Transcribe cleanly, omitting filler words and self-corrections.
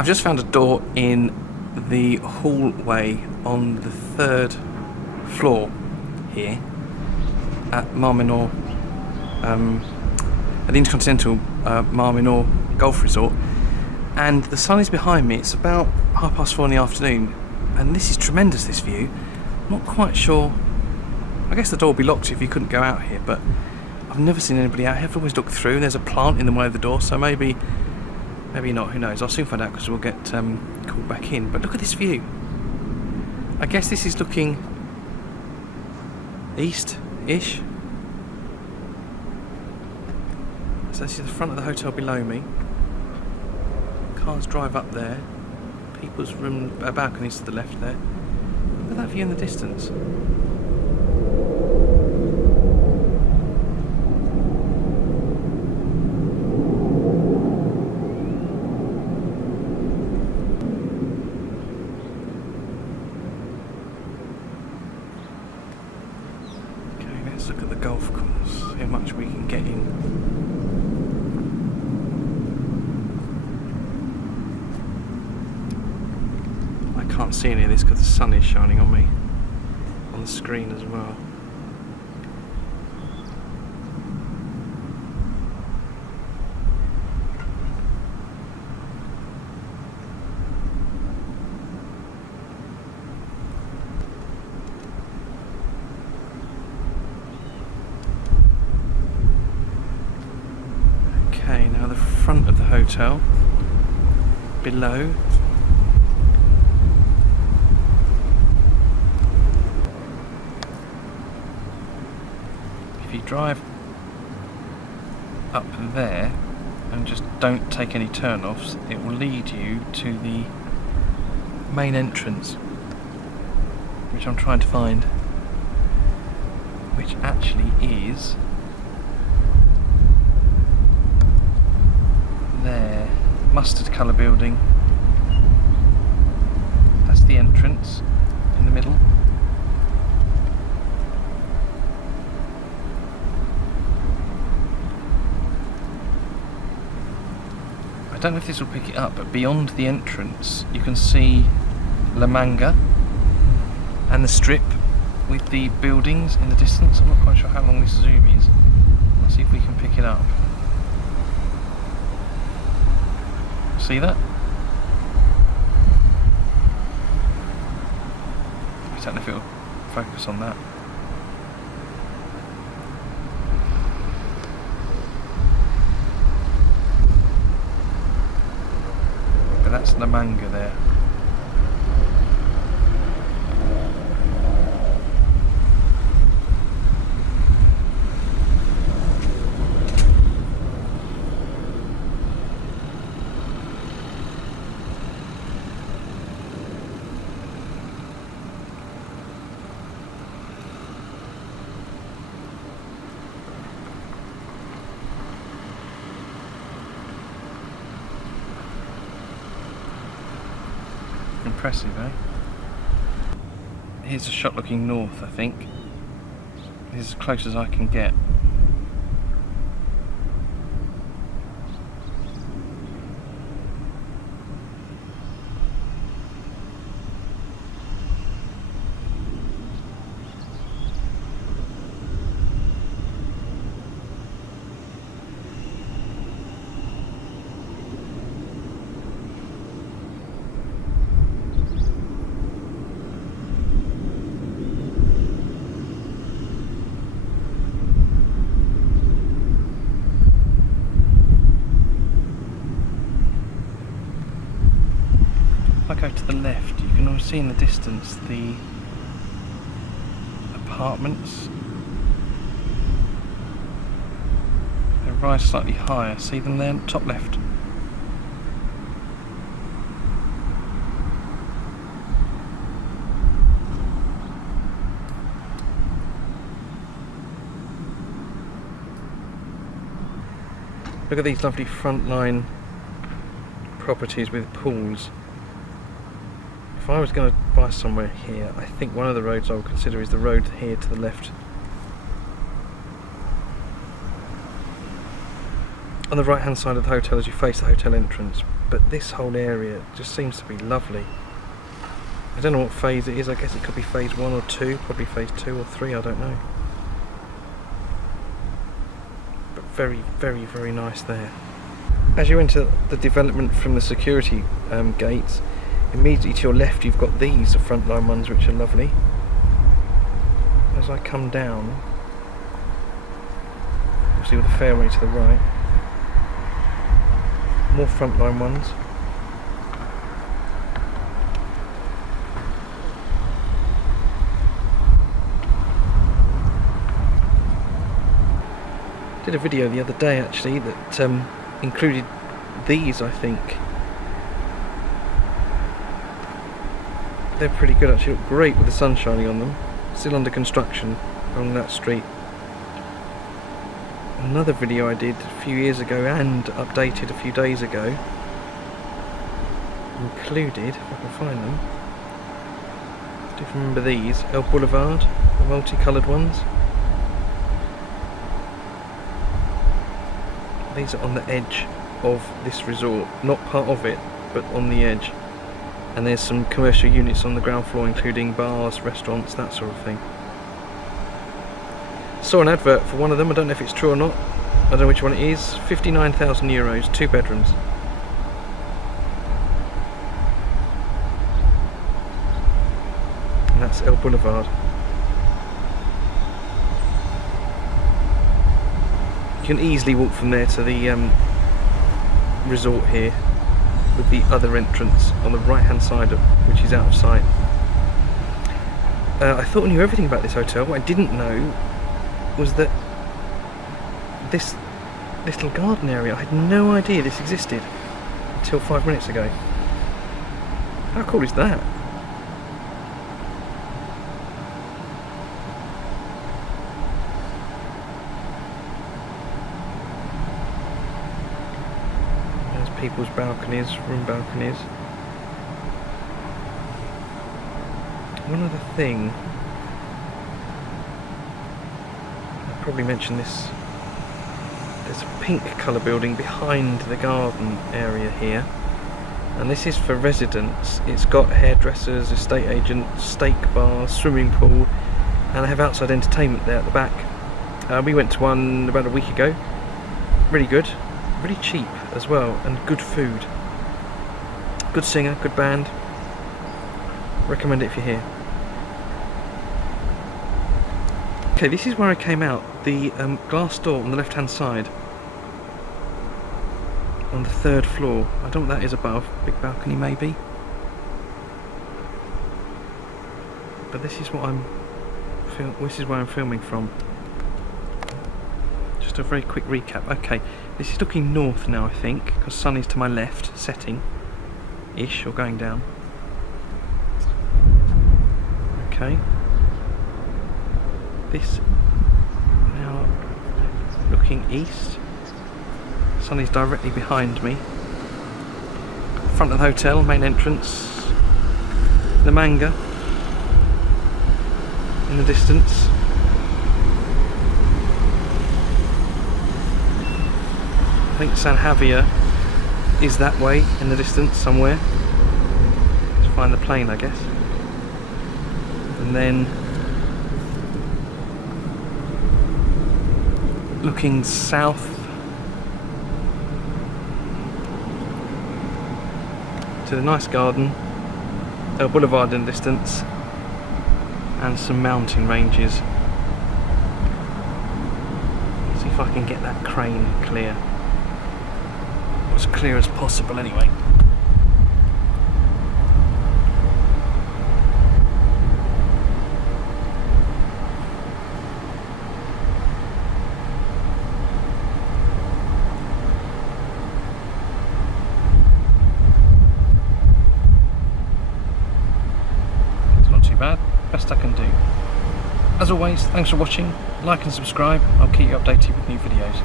I've just found a door in the hallway on the 3rd floor here at Menor, at the Intercontinental Menor Golf Resort, and the sun is behind me. It's about 4:30 in the afternoon, and this is tremendous, this view. I'm not quite sure. I guess the door would be locked if you couldn't go out here, but I've never seen anybody out here. I've always looked through, and there's a plant in the way of the door, so maybe not, who knows. I'll soon find out because we'll get called back in. But look at this view. I guess this is looking east-ish. So this is the front of the hotel below me. Cars drive up there. People's room, balconies to the left there. Look at that view in the distance. Let's look at the golf course, how much we can get in. I can't see any of this because the sun is shining on me, on the screen as well. Okay, now the front of the hotel, below. If you drive up there and just don't take any turn-offs, it will lead you to the main entrance, which I'm trying to find, which actually is there, mustard colour building. That's the entrance in the middle. I don't know if this will pick it up, but beyond the entrance you can see Manga and the strip with the buildings in the distance. I'm not quite sure how long this zoom is. Let's see if we can pick it up. See that? I don't know if it'll focus on that. But that's the Manga there. Impressive, eh? Here's a shot looking north, I think. This is as close as I can get. If I go to the left, you can always see in the distance the apartments. They rise slightly higher. See them there, top left. Look at these lovely frontline properties with pools. If I was going to buy somewhere here, I think one of the roads I would consider is the road here to the left. on the right hand side of the hotel as you face the hotel entrance, but this whole area just seems to be lovely. I don't know what phase it is. I guess it could be phase 1 or 2, probably phase 2 or 3, I don't know. But very, very, very nice there. As you enter the development from the security gates, immediately to your left you've got these, the frontline ones, which are lovely. As I come down, obviously with the fairway to the right, more frontline ones. Did a video the other day actually that included these, I think. They're pretty good actually, look great with the sun shining on them. Still under construction along that street. Another video I did a few years ago and updated a few days ago included, if I can find them, do you remember these? Boulevard, the multicoloured ones. These are on the edge of this resort, not part of it, but on the edge. And there's some commercial units on the ground floor, including bars, restaurants, that sort of thing. Saw an advert for one of them, I don't know if it's true or not, I don't know which one it is. 59,000 euros, 2 bedrooms. And that's Boulevard. You can easily walk from there to the resort here, with the other entrance on the right hand side, which is out of sight. I thought I knew everything about this hotel. What I didn't know was that this little garden area, I had no idea this existed until 5 minutes ago. How cool is that? People's balconies, room balconies. One other thing, I'll probably mention this, there's a pink colour building behind the garden area here, and this is for residents. It's got hairdressers, estate agents, steak bars, swimming pool, and I have outside entertainment there at the back. We went to one about a week ago, really good. Really cheap as well, and good food. Good singer, good band. Recommend it if you're here. Okay, this is where I came out. The glass door on the left hand side. On the 3rd floor. I don't know what that is above. Big balcony maybe. But this is what this is where I'm filming from. Just a very quick recap. Okay, this is looking north now, I think, because sun is to my left, setting-ish, or going down. Okay. This now looking east. Sun is directly behind me. Front of the hotel, main entrance. The Manga in the distance. I think San Javier is that way in the distance somewhere. Let's find the plane, I guess. And then looking south to the nice garden, Boulevard in the distance, and some mountain ranges. See if I can get that crane clear. As clear as possible anyway. It's not too bad, best I can do. As always, thanks for watching, like and subscribe, I'll keep you updated with new videos.